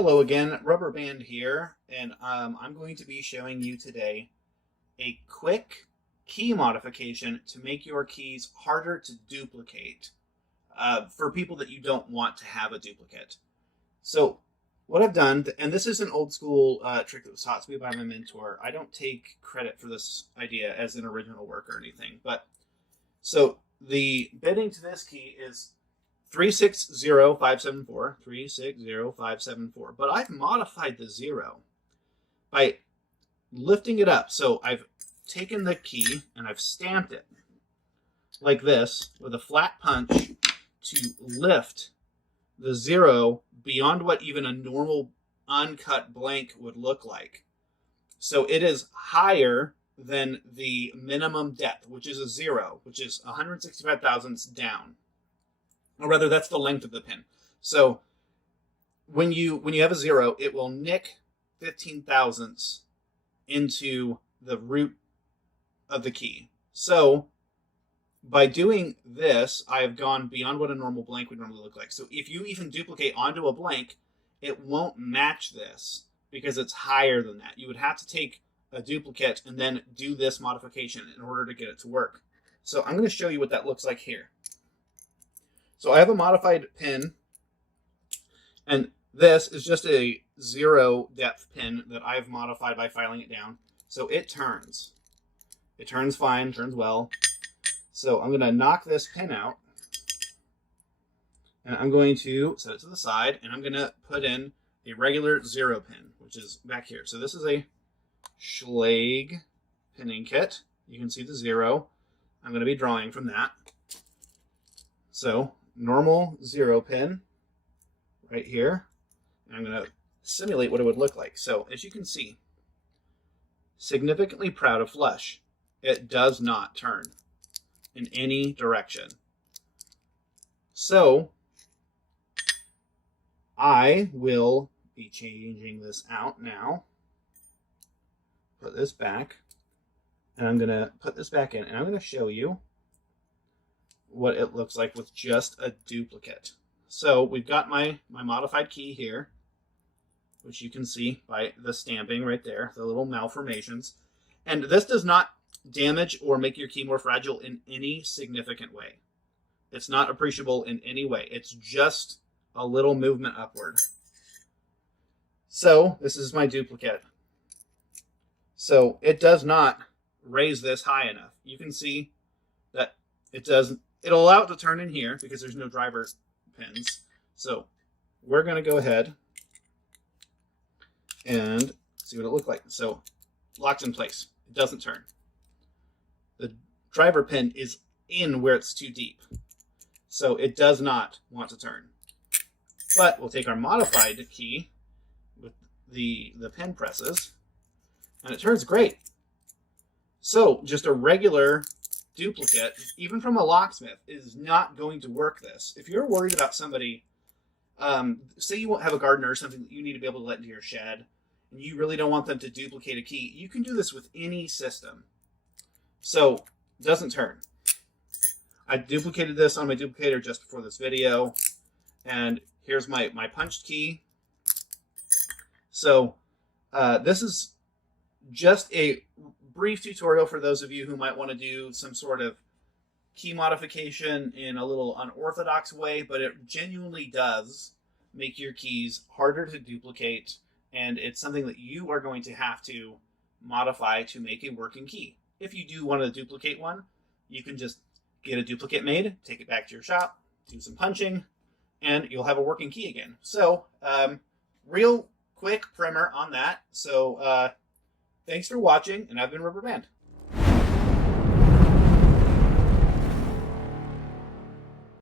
Hello again, RubberBanned here, and I'm going to be showing you today a quick key modification to make your keys harder to duplicate for people that you don't want to have a duplicate. So what I've done, and this is an old school trick that was taught to me by my mentor. I don't take credit for this idea as an original work or anything, but so the bidding to this key is 360574, 360574. But I've modified the 0 by lifting it up. So I've taken the key and I've stamped it like this with a flat punch to lift the 0 beyond what even a normal uncut blank would look like. So it is higher than the minimum depth, which is a 0, which is 165 thousandths down. Or rather, that's the length of the pin. So when you have a 0, it will nick 15 thousandths into the root of the key. So by doing this, I've gone beyond what a normal blank would normally look like. So if you even duplicate onto a blank, it won't match this because it's higher than that. You would have to take a duplicate and then do this modification in order to get it to work. So I'm going to show you what that looks like here. So I have a modified pin, and this is just a 0 depth pin that I've modified by filing it down. So it turns. It turns fine, turns well. So I'm going to knock this pin out, and I'm going to set it to the side, and I'm going to put in a regular 0 pin, which is back here. So this is a Schlage pinning kit. You can see the 0. I'm going to be drawing from that. So normal 0 pin right here. And I'm going to simulate what it would look like. So as you can see, significantly proud of flush. It does not turn in any direction. So I will be changing this out now. Put this back. And I'm going to put this back in. And I'm going to show you what it looks like with just a duplicate. So we've got my modified key here, which you can see by the stamping right there, the little malformations. And this does not damage or make your key more fragile in any significant way. It's not appreciable in any way. It's just a little movement upward. So this is my duplicate. So it does not raise this high enough. You can see that it doesn't. It'll allow it to turn in here because there's no driver pins. So we're going to go ahead and see what it looks like. So locked in place. It doesn't turn. The driver pin is in where it's too deep. So it does not want to turn. But we'll take our modified key with the pin presses, and it turns great. So just a regular duplicate, even from a locksmith, is not going to work this. If you're worried about somebody, say you won't have a gardener or something that you need to be able to let into your shed, and you really don't want them to duplicate a key, you can do this with any system. So it doesn't turn. I duplicated this on my duplicator just before this video, and here's my punched key. So this is just a brief tutorial for those of you who might want to do some sort of key modification in a little unorthodox way, but it genuinely does make your keys harder to duplicate, and it's something that you are going to have to modify to make a working key. If you do want to duplicate one, you can just get a duplicate made, take it back to your shop, do some punching, and you'll have a working key again. So real quick primer on that. So thanks for watching, and I've been RubberBanned.